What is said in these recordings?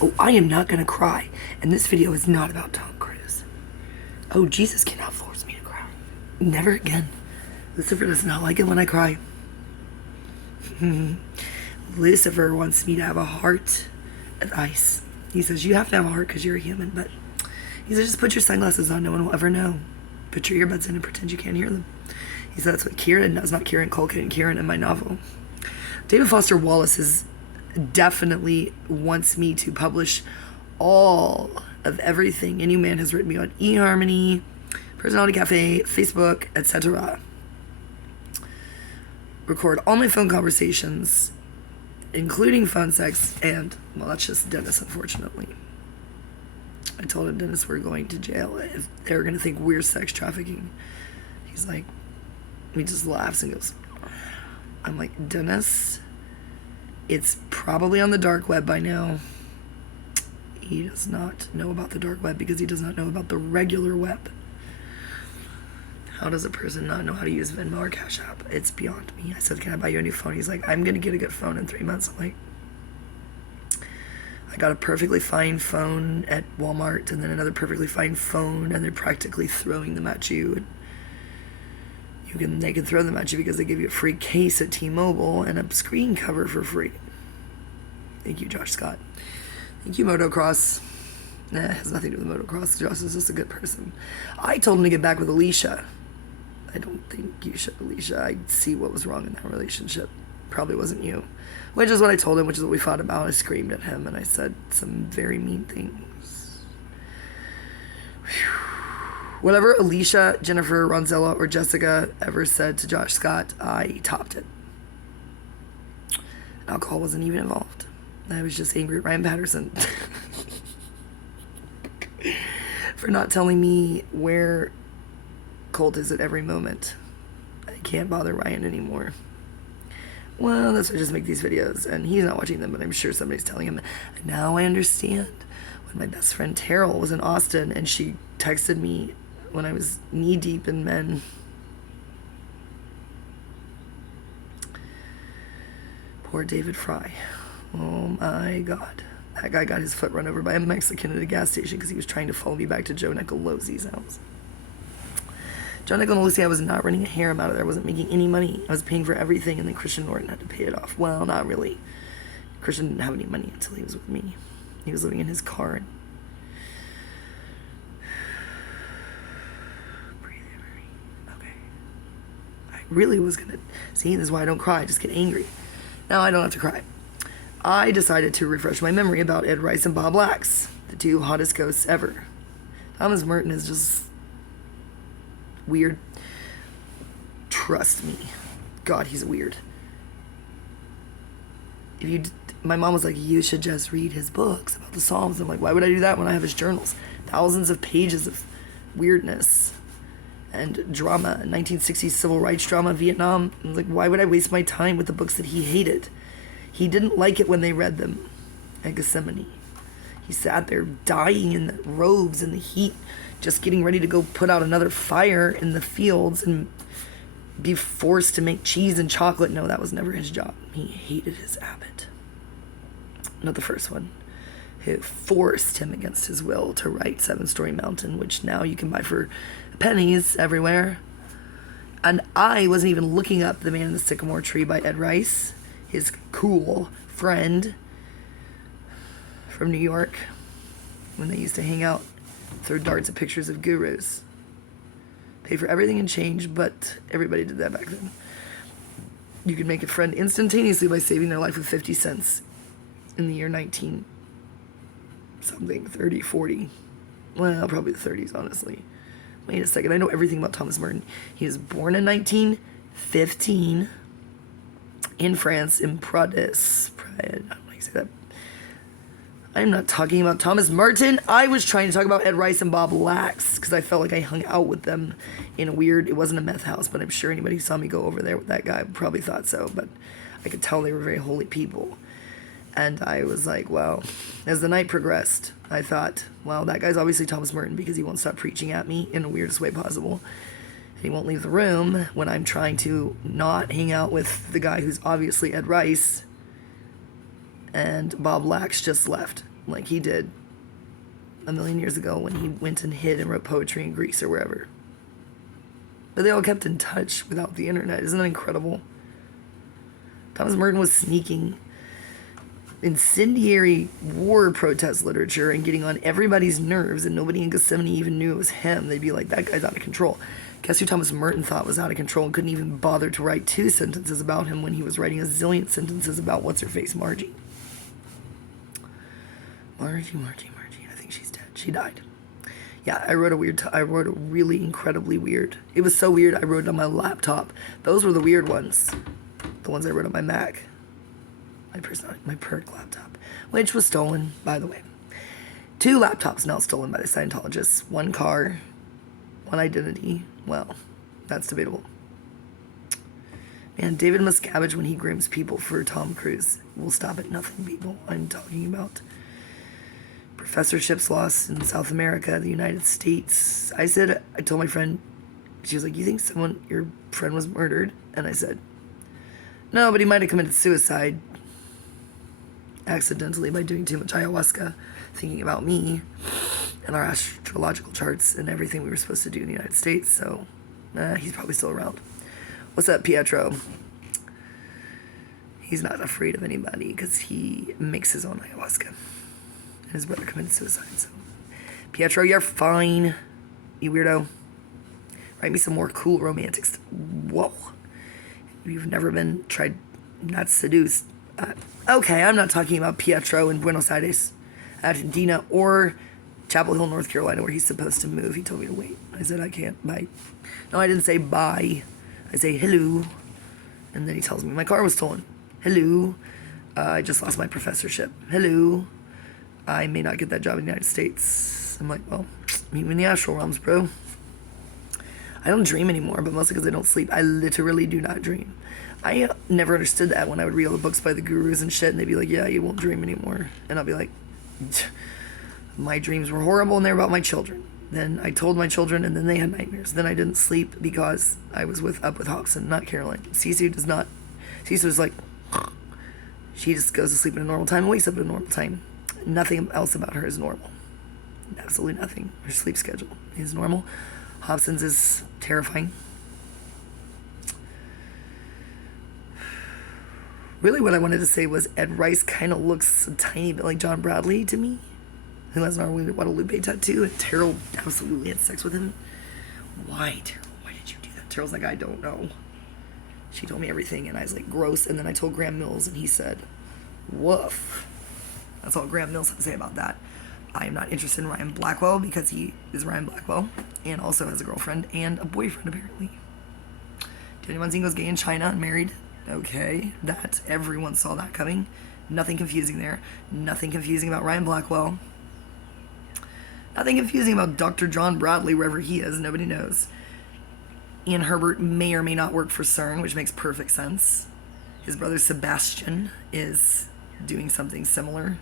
Oh, I am not gonna cry. And this video is not about Tom Cruise. Oh, Jesus cannot force me to cry. Never again. Lucifer does not like it when I cry. Lucifer wants me to have a heart of ice. He says, you have to have a heart because you're a human, but he says, just put your sunglasses on, no one will ever know. Put your earbuds in and pretend you can't hear them. He said, that's what Kieran does, not Kieran Culkin and Kieran in my novel. David Foster Wallace is definitely wants me to publish all of everything any man has written me on eHarmony, Personality Cafe, Facebook, etc. Record all my phone conversations, including phone sex, and, well, that's just Dennis, unfortunately. I told him, Dennis, we're going to jail if they're going to think we're sex trafficking. He's like, he just laughs and goes, I'm like, Dennis, it's probably on the dark web by now. He does not know about the dark web because he does not know about the regular web. How does a person not know how to use Venmo or Cash App? It's beyond me. I said, can I buy you a new phone? He's like, I'm going to get a good phone in 3 months. I'm like, I got a perfectly fine phone at Walmart and then another perfectly fine phone, and they're practically throwing them at you. And they can throw them at you because they give you a free case at T-Mobile and a screen cover for free. Thank you, Josh Scott. Thank you, Motocross. Nah, it has nothing to do with motocross. Josh is just a good person. I told him to get back with Alicia. I don't think you should, Alicia. I see what was wrong in that relationship. Probably wasn't you. Which is what I told him, which is what we fought about. I screamed at him and I said some very mean things. Whew. Whatever Alicia, Jennifer, Ronzella, or Jessica ever said to Josh Scott, I topped it. Alcohol wasn't even involved. I was just angry at Ryan Patterson for not telling me where Colt is at every moment. I can't bother Ryan anymore. Well, that's why I just make these videos, and he's not watching them, but I'm sure somebody's telling him. And now I understand when my best friend Terrell was in Austin, and she texted me when I was knee-deep in men. Poor David Fry. Oh my God. That guy got his foot run over by a Mexican at a gas station because he was trying to follow me back to Joe Nicolosi's house. Joe Nicolosi, I was not running a harem out of there. I wasn't making any money. I was paying for everything, and then Christian Norton had to pay it off. Well, not really. Christian didn't have any money until he was with me. He was living in his car. And breathe, Emery. Okay. I really was going to... See, this is why I don't cry. I just get angry. Now I don't have to cry. I decided to refresh my memory about Ed Rice and Bob Lax, the two hottest ghosts ever. Thomas Merton is just weird. Trust me. God, he's weird. My mom was like, you should just read his books about the Psalms. I'm like, why would I do that when I have his journals? Thousands of pages of weirdness and drama, 1960s civil rights drama, Vietnam. I'm like, why would I waste my time with the books that he hated? He didn't like it when they read them at Gethsemane. He sat there dying in the robes in the heat, just getting ready to go put out another fire in the fields and be forced to make cheese and chocolate. No, that was never his job. He hated his abbot. Not the first one, who forced him against his will to write Seven Story Mountain, which now you can buy for pennies everywhere. And I wasn't even looking up The Man in the Sycamore Tree by Ed Rice, his cool friend from New York, when they used to hang out, throw darts at pictures of gurus. Pay for everything and change, but everybody did that back then. You could make a friend instantaneously by saving their life with 50 cents in the year 19 something, 30, 40. Well, probably the 30s, honestly. Wait a second, I know everything about Thomas Merton. He was born in 1915 in France, in Pradis. I don't know how you say that. I'm not talking about Thomas Merton. I was trying to talk about Ed Rice and Bob Lax because I felt like I hung out with them in a weird, it wasn't a meth house, but I'm sure anybody who saw me go over there with that guy probably thought so, but I could tell they were very holy people. And I was like, well, as the night progressed, I thought, well, that guy's obviously Thomas Merton because he won't stop preaching at me in the weirdest way possible. And he won't leave the room when I'm trying to not hang out with the guy who's obviously Ed Rice. And Bob Lax just left. like he did a million years ago when he went and hid and wrote poetry in Greece or wherever. But they all kept in touch without the internet. Isn't that incredible? Thomas Merton was sneaking incendiary war protest literature and getting on everybody's nerves, and nobody in Gethsemane even knew it was him. They'd be like, that guy's out of control. Guess who Thomas Merton thought was out of control and couldn't even bother to write 2 sentences about him when he was writing a zillion sentences about what's-her-face, Margie. Margie. I think she's dead. She died. Yeah, I wrote a really incredibly weird. It was so weird, I wrote it on my laptop. Those were the weird ones. The ones I wrote on my Mac. My PERC laptop. Which was stolen, by the way. 2 laptops now stolen by the Scientologists. 1 car, 1 identity. Well, that's debatable. And David Miscavige, when he grooms people for Tom Cruise, will stop at nothing, people. I'm talking about professorships lost in South America, the United States. I told my friend, she was like, you think your friend was murdered? And I said, no, but he might have committed suicide accidentally by doing too much ayahuasca, thinking about me and our astrological charts and everything we were supposed to do in the United States. So, he's probably still around. What's up, Pietro? He's not afraid of anybody because he makes his own ayahuasca. And his brother committed suicide, so. Pietro, you're fine, you weirdo. Write me some more cool romantics. Whoa. You've never been not seduced. Okay, I'm not talking about Pietro in Buenos Aires, Argentina, or Chapel Hill, North Carolina, where he's supposed to move. He told me to wait. I said, I can't, bye. No, I didn't say bye. I say, hello. And then he tells me, my car was stolen. Hello. I just lost my professorship. Hello. I may not get that job in the United States. I'm like, well, meet me in the astral realms, bro. I don't dream anymore, but mostly because I don't sleep. I literally do not dream. I never understood that when I would read all the books by the gurus and shit, and they'd be like, yeah, you won't dream anymore. And I'll be like, my dreams were horrible, and they were about my children. Then I told my children, and then they had nightmares. Then I didn't sleep because I was up with Hobson, not Caroline. Sisu was like, she just goes to sleep at a normal time and wakes up at a normal time. Nothing else about her is normal. Absolutely nothing. Her sleep schedule is normal. Hobson's is terrifying. Really what I wanted to say was Ed Rice kind of looks a tiny bit like John Bradley to me, who has an Arwin Guadalupe tattoo, and Terrell absolutely had sex with him. Why, Terrell? Why did you do that? Terrell's like, I don't know. She told me everything, and I was like, gross. And then I told Graham Mills, and he said, woof. That's all Graham Mills had to say about that. I am not interested in Ryan Blackwell because he is Ryan Blackwell and also has a girlfriend and a boyfriend, apparently. Danny Monzingo's gay in China and married. Okay, that everyone saw that coming. Nothing confusing there. Nothing confusing about Ryan Blackwell. Nothing confusing about Dr. John Bradley, wherever he is. Nobody knows. Ian Herbert may or may not work for CERN, which makes perfect sense. His brother Sebastian is doing something similar.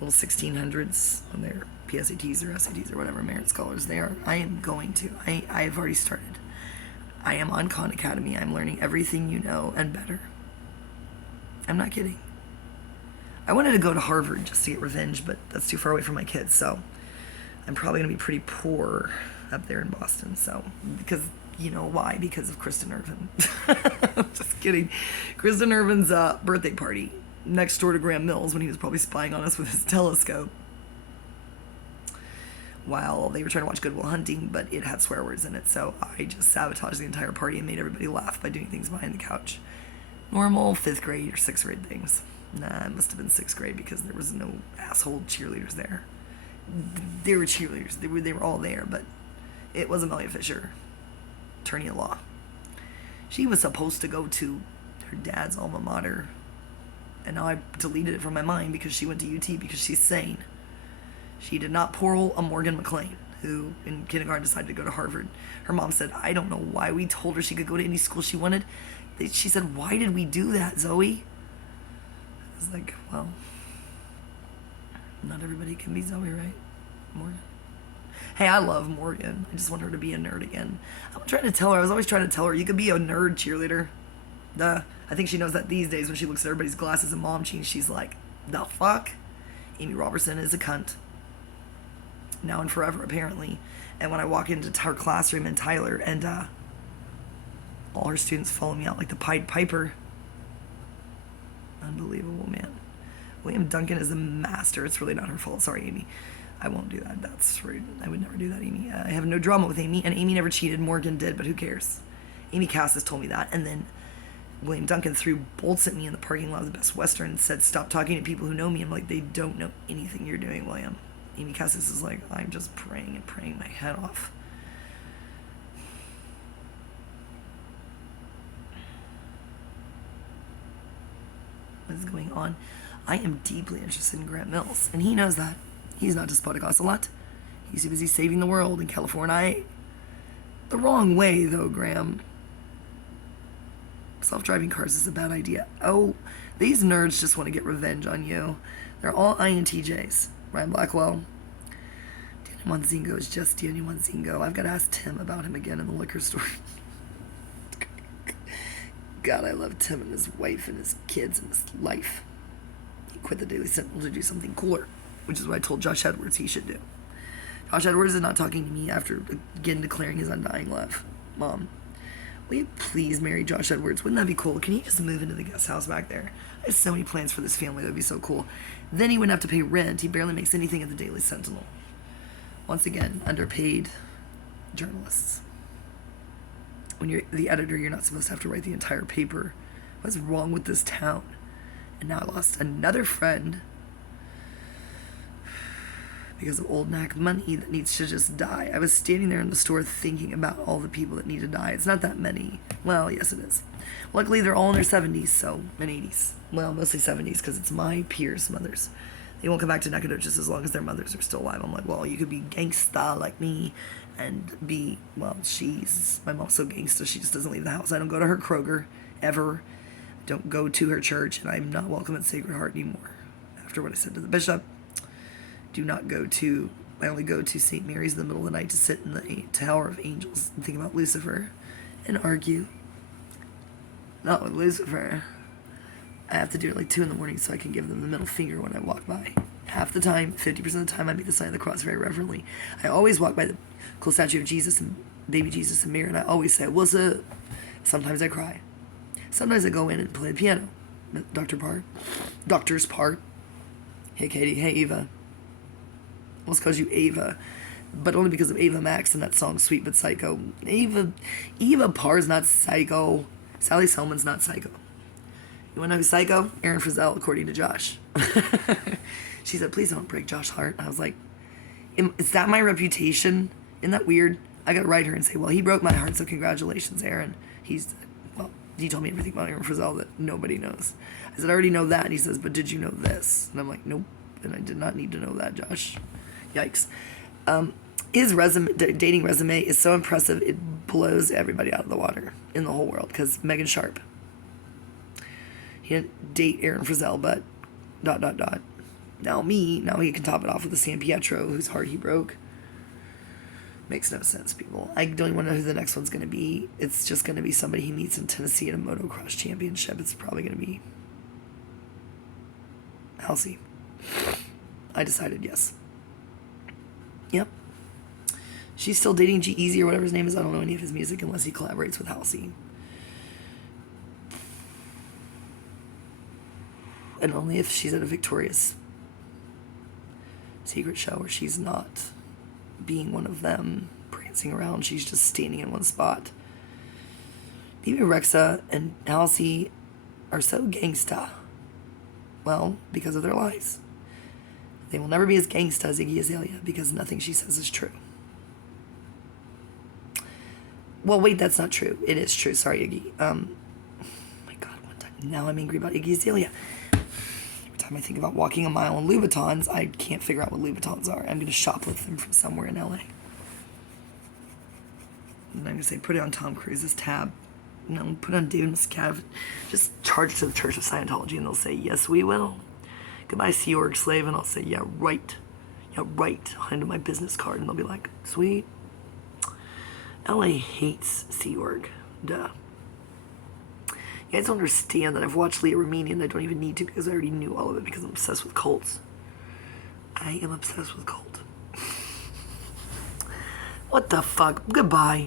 Little 1600s on their PSATs or SATs or whatever merit scholars they are. I am going to. I have already started. I am on Khan Academy. I'm learning everything you know and better. I'm not kidding. I wanted to go to Harvard just to get revenge, but that's too far away from my kids, so I'm probably going to be pretty poor up there in Boston, so, because, you know why? Because of Kristen Irvin. Just kidding. Kristen Irvin's birthday party next door to Graham Mills when he was probably spying on us with his telescope while they were trying to watch Good Will Hunting, but it had swear words in it, so I just sabotaged the entire party and made everybody laugh by doing things behind the couch. Normal 5th grade or 6th grade things. Nah, it must have been 6th grade because there was no asshole cheerleaders there. They were cheerleaders. They were all there, but it was Amelia Fisher, attorney at law. She was supposed to go to her dad's alma mater, and now I deleted it from my mind because she went to UT because she's sane. She did not pull a Morgan McLean, who in kindergarten decided to go to Harvard. Her mom said, I don't know why we told her she could go to any school she wanted. She said, why did we do that, Zoe? I was like, well, not everybody can be Zoe, right? Morgan. Hey, I love Morgan. I just want her to be a nerd again. I'm trying to tell her, I was always trying to tell her, you could be a nerd cheerleader. Duh. I think she knows that these days when she looks at everybody's glasses and mom jeans, she's like, the fuck? Amy Robertson is a cunt. Now and forever, apparently. And when I walk into her classroom in Tyler, and all her students follow me out like the Pied Piper. Unbelievable, man. William Duncan is a master. It's really not her fault. Sorry, Amy. I won't do that. That's rude. I would never do that, Amy. I have no drama with Amy, and Amy never cheated. Morgan did, but who cares? Amy Cassis told me that, and then William Duncan threw bolts at me in the parking lot of the Best Western and said, stop talking to people who know me. I'm like, they don't know anything you're doing, William. Amy Cassis is like, I'm just praying and praying my head off. What is going on? I am deeply interested in Grant Mills, and he knows that. He's not despotic ocelot. He's too busy saving the world in California. The wrong way, though, Graham. Self-driving cars is a bad idea. Oh, these nerds just want to get revenge on you. They're all INTJs. Ryan Blackwell. Danny Monzingo is just Danny Monzingo. I've got to ask Tim about him again in the liquor store. God, I love Tim and his wife and his kids and his life. He quit the Daily Sentinel to do something cooler, which is what I told Josh Edwards he should do. Josh Edwards is not talking to me after again declaring his undying love. Mom, will you please marry Josh Edwards? Wouldn't that be cool? Can you just move into the guest house back there? I have so many plans for this family. That would be so cool. Then he wouldn't have to pay rent. He barely makes anything at the Daily Sentinel. Once again, underpaid journalists. When you're the editor, you're not supposed to have to write the entire paper. What's wrong with this town? And now I lost another friend because of old knack money that needs to just die. I was standing there in the store thinking about all the people that need to die. It's not that many. Well, yes, it is. Luckily, they're all in their 70s, so, and 80s. Well, mostly 70s, because it's my peers' mothers. They won't come back to Nacogdoches as long as their mothers are still alive. I'm like, well, you could be gangsta like me and be, well, my mom's so gangsta, she just doesn't leave the house. I don't go to her Kroger, ever. I don't go to her church, and I'm not welcome at Sacred Heart anymore. After what I said to the bishop, I only go to St. Mary's in the middle of the night to sit in the Tower of Angels and think about Lucifer and argue. Not with Lucifer. I have to do it like 2 a.m. so I can give them the middle finger when I walk by. Half the time, 50% of the time, I make the sign of the cross very reverently. I always walk by the cool statue of Jesus and baby Jesus and Mary, and I always say, what's up? Sometimes I cry. Sometimes I go in and play the piano. Doctor's part. Hey, Katie. Hey, Eva. Almost calls you Ava, but only because of Ava Max and that song Sweet But Psycho. Eva Parr's not psycho. Sally Selman's not psycho. You wanna know who's psycho? Aaron Frizzell, according to Josh. She said, please don't break Josh's heart. I was like, is that my reputation? Isn't that weird? I gotta write her and say, well, he broke my heart, so congratulations, Aaron. He told me everything about Aaron Frizzell that nobody knows. I said, I already know that. And he says, but did you know this? And I'm like, nope. And I did not need to know that, Josh. Yikes. His dating resume is so impressive, it blows everybody out of the water in the whole world, because Megan Sharp. He didn't date Aaron Frizzell, but ... Now he can top it off with the San Pietro, whose heart he broke. Makes no sense, people. I don't even want to know who the next one's going to be. It's just going to be somebody he meets in Tennessee at a motocross championship. It's probably going to be Halsey. I decided yes. Yep. She's still dating G-Eazy or whatever his name is. I don't know any of his music unless he collaborates with Halsey. And only if she's at a Victoria's Secret show where she's not being one of them prancing around. She's just standing in one spot. Maybe Rexa and Halsey are so gangsta. Well, because of their lies. They will never be as gangsta as Iggy Azalea because nothing she says is true. Well, wait, that's not true. It is true. Sorry, Iggy. Oh my God, one time. Now I'm angry about Iggy Azalea. Every time I think about walking a mile in Louboutins, I can't figure out what Louboutins are. I'm going to shoplift them from somewhere in LA. And I'm going to say, put it on Tom Cruise's tab. No, put it on David Miscavige. Just charge it to the Church of Scientology, and they'll say, yes, we will. Goodbye, Sea Org slave, and I'll say, yeah, right. Yeah, right. I'll hand them my business card, and they'll be like, sweet. LA hates Sea Org. Duh. You guys don't understand that I've watched Leah Remini, and I don't even need to because I already knew all of it because I'm obsessed with cults. I am obsessed with cult. What the fuck? Goodbye.